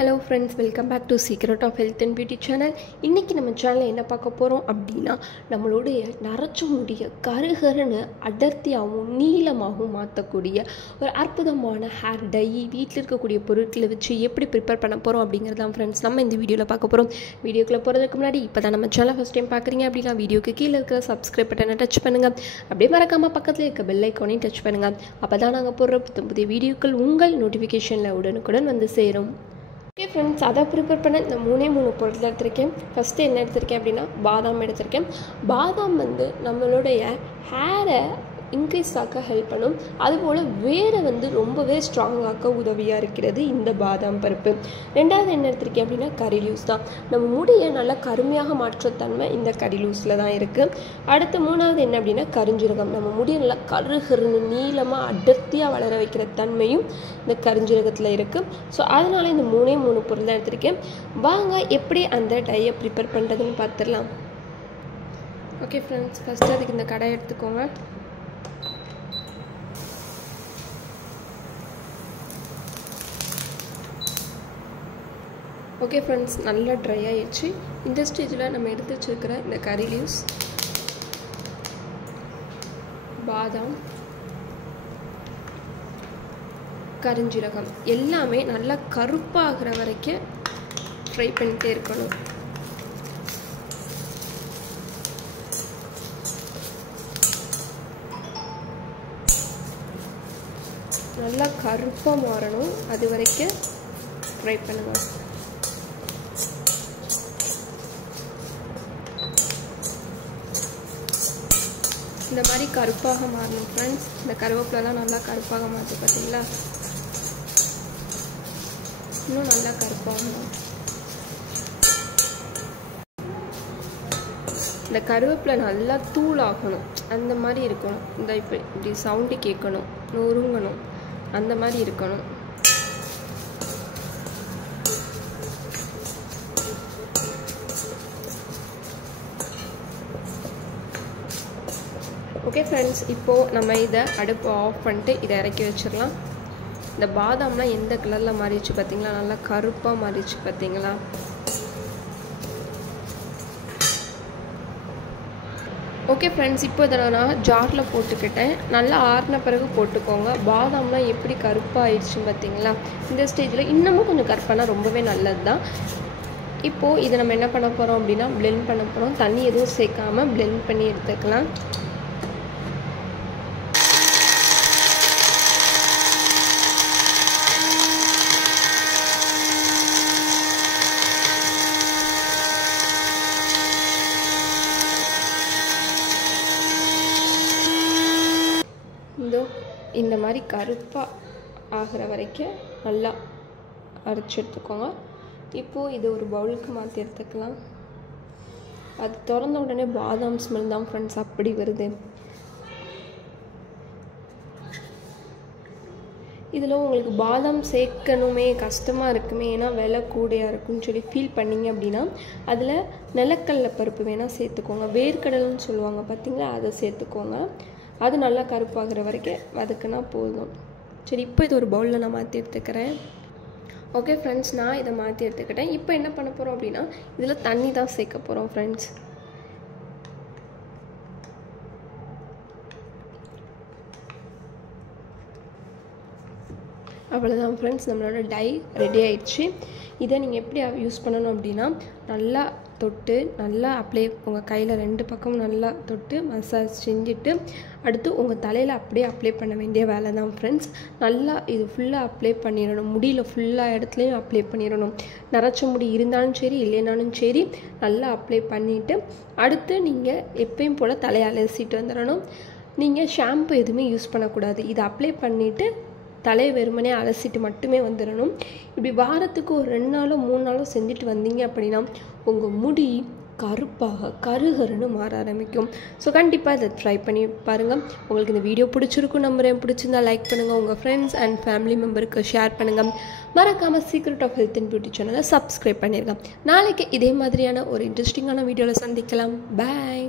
Hello friends, welcome back to Secret of Health and Beauty channel. இன்னைக்கு நம்ம சேனல்ல என்ன பார்க்க போறோம் அப்படினா நம்மளுடைய நரைச்ச முடிய கருகருன்னு அடர்த்தியாவும் நீளமாகவும் மாத்தக்கூடிய ஒரு அற்புதமான ஹேர் டை வீட்ல இருக்கக்கூடிய பொருட்களை வச்சு எப்படி ப்ரிப்பேர் பண்ண போறோம் அப்படிங்கறத தான் फ्रेंड्स நம்ம இந்த வீடியோல பார்க்க போறோம். வீடியோக்குள்ள போறதுக்கு முன்னாடி இப்பதான் நம்ம சேனலை ஃபர்ஸ்ட் டைம் பார்க்கறீங்க அப்படினா வீடியோக்கு கீழ இருக்கிற subscribe பட்டனை டச் பண்ணுங்க. அப்படியே மறக்காம பக்கத்துல இருக்க பெல் ஐகானையும் டச் பண்ணுங்க. அப்பதான் நாங்க போடுற புதிய வீடியோக்கள் உங்கள் நோட்டிஃபிகேஷன்ல உடனுக்குடன் வந்து சேரும். Okay friends, அதை ப்ரிப்பேர் பண்ண இந்த மூணு பொருட்கள் எடுத்திருக்கேன். ஃபஸ்ட்டு என்ன எடுத்திருக்கேன் அப்படின்னா பாதாம் எடுத்திருக்கேன். பாதாம் வந்து நம்மளுடைய ஹேரை இன்க்ரீஸ் ஆக்க ஹெல்ப் பண்ணும். அதுபோல் வேரை வந்து ரொம்பவே ஸ்ட்ராங்காக்க உதவியாக இருக்கிறது இந்த பாதாம் பருப்பு. ரெண்டாவது என்ன எடுத்திருக்கேன் அப்படின்னா கறி லூஸ் தான். நம்ம முடியை நல்லா கருமையாக மாற்றத்தன்மை இந்த கறி லூஸில் தான் இருக்குது. அடுத்து மூணாவது என்ன அப்படின்னா கருஞ்சீரகம். நம்ம முடியை நல்லா கருகருன்னு நீளமாக அடர்த்தியாக வளர வைக்கிற தன்மையும் இந்த கருஞ்சீரகத்தில் இருக்குது. ஸோ அதனால் இந்த மூணு பொருள் தான் எடுத்திருக்கேன். வாங்க எப்படி அந்த டையை ப்ரிப்பேர் பண்ணுறதுன்னு பார்த்துடலாம். ஓகே ஃப்ரெண்ட்ஸ், ஃபஸ்ட்டு அதுக்கு இந்த கடாய் எடுத்துக்கோங்க. ஓகே ஃப்ரெண்ட்ஸ், நல்லா ட்ரை ஆகிடுச்சு. இந்த ஸ்டேஜில் நம்ம எடுத்து வச்சுருக்கிற இந்த கறி லீவ்ஸ், பாதாம், கருஞ்சீரகம் எல்லாமே நல்லா கருப்பாகிற வரைக்கும் ஃப்ரை பண்ணிகிட்டே இருக்கணும். நல்லா கருப்பாக மாறணும், அது வரைக்கும் ஃப்ரை பண்ணுங்கள். இந்த மாதிரி கருப்பாக மாறணும் ஃப்ரெண்ட்ஸ். இந்த கருவேப்பிலாம் நல்லா கருப்பாக மாற்று பார்த்தீங்களா? இன்னும் நல்லா கருப்பாகணும். இந்த கருவேப்பிலை நல்லா தூளாகணும், அந்த மாதிரி இருக்கணும். இந்த இப்படி சவுண்டு கேட்கணும், நொறுங்கணும், அந்த மாதிரி இருக்கணும். ஓகே ஃப்ரெண்ட்ஸ், இப்போது நம்ம இதை அடுப்பு ஆஃப் பண்ணிட்டு இதை இறக்கி வச்சிடலாம். இந்த பாதாம்லாம் எந்த கலரில் மாறிடுச்சு பார்த்தீங்களா? நல்லா கருப்பாக மாறிடுச்சு பார்த்தீங்களா? ஓகே ஃப்ரெண்ட்ஸ், இப்போ இதை நான் ஜாரில் போட்டுக்கிட்டேன். நல்லா ஆறின பிறகு போட்டுக்கோங்க. பாதாம்லாம் எப்படி கருப்பாக ஆயிடுச்சுன்னு பார்த்தீங்களா? இந்த ஸ்டேஜில் இன்னமும் கொஞ்சம் கருப்பானா ரொம்பவே நல்லது தான். இப்போது இதை நம்ம என்ன பண்ண போகிறோம் அப்படின்னா பிளெண்ட் பண்ண போகிறோம். தண்ணி எதுவும் சேர்க்காமல் பிளெண்ட் பண்ணி எடுத்துக்கலாம். இந்த மாதிரி கருப்பாக ஆகிற வரைக்கும் நல்லா அரைச்சி எடுத்துக்கோங்க. இப்போது இது ஒரு பவுலுக்கு மாற்றி எடுத்துக்கலாம். அது திறந்த உடனே பாதாம் ஸ்மெல் தான் ஃப்ரெண்ட்ஸ் அப்படி வருது. இதில் உங்களுக்கு பாதாம் சேர்க்கணுமே, கஷ்டமாக இருக்குமே, ஏன்னா விலை கூடையாக இருக்குன்னு சொல்லி ஃபீல் பண்ணிங்க அப்படின்னா அதில் நிலக்கடலை பருப்பு வேணால் சேர்த்துக்கோங்க. வேர்க்கடலைன்னு சொல்லுவாங்க பார்த்தீங்களா, அதை சேர்த்துக்கோங்க. அது நல்லா கருப்பாகிற வரைக்கும் வதக்குனா போதும். சரி, இப்போ இது ஒரு பவுலில் நான் மாற்றி எடுத்துக்கிறேன். ஓகே ஃப்ரெண்ட்ஸ், நான் இதை மாற்றி எடுத்துக்கிட்டேன். இப்போ என்ன பண்ண போகிறோம் அப்படின்னா இதில் தண்ணி தான் சேர்க்க போகிறோம் ஃப்ரெண்ட்ஸ். அவ்வளோதான் ஃப்ரெண்ட்ஸ், நம்மளோட டை ரெடி ஆயிடுச்சு. இதை நீங்கள் எப்படி யூஸ் பண்ணணும் அப்படின்னா நல்லா தொட்டு நல்லா உங்கள் கையில் 2 பக்கமும் நல்லா தொட்டு மசாஜ் செஞ்சுட்டு அடுத்து உங்கள் தலையில் அப்படியே அப்ளை பண்ண வேண்டிய வேலை தான் ஃப்ரெண்ட்ஸ். நல்லா இது ஃபுல்லாக அப்ளை பண்ணிடணும். முடியில் ஃபுல்லாக இடத்துலையும் அப்ளை பண்ணிடணும். நரைச்ச முடி இருந்தாலும் சரி இல்லைனாலும் சரி நல்லா அப்ளை பண்ணிவிட்டு அடுத்து நீங்கள் எப்பயும் போல் தலையை அலசிட்டு வந்துடணும். நீங்கள் ஷாம்பு எதுவுமே யூஸ் பண்ணக்கூடாது. இதை அப்ளை பண்ணிவிட்டு தலையை வெறுமனே அலசிட்டு மட்டுமே வந்துடணும். இப்படி வாரத்துக்கு ஒரு 2 நாளோ 3 நாளோ செஞ்சுட்டு வந்தீங்க அப்படின்னா உங்கள் முடி கருப்பாக கருகருன்னு மாற ஆரம்பிக்கும். ஸோ கண்டிப்பாக இதை ட்ரை பண்ணி பாருங்கள். உங்களுக்கு இந்த வீடியோ பிடிச்சிருக்கும் நம்புறேன். பிடிச்சிருந்தா லைக் பண்ணுங்கள், உங்கள் ஃப்ரெண்ட்ஸ் அண்ட் ஃபேமிலி மெம்பருக்கு ஷேர் பண்ணுங்கள். மறக்காமல் secret of health and beauty சேனலை சப்ஸ்கிரைப் பண்ணிடுங்க. நாளைக்கு இதே மாதிரியான ஒரு இன்ட்ரெஸ்டிங்கான வீடியோவில் சந்திக்கலாம். பாய்.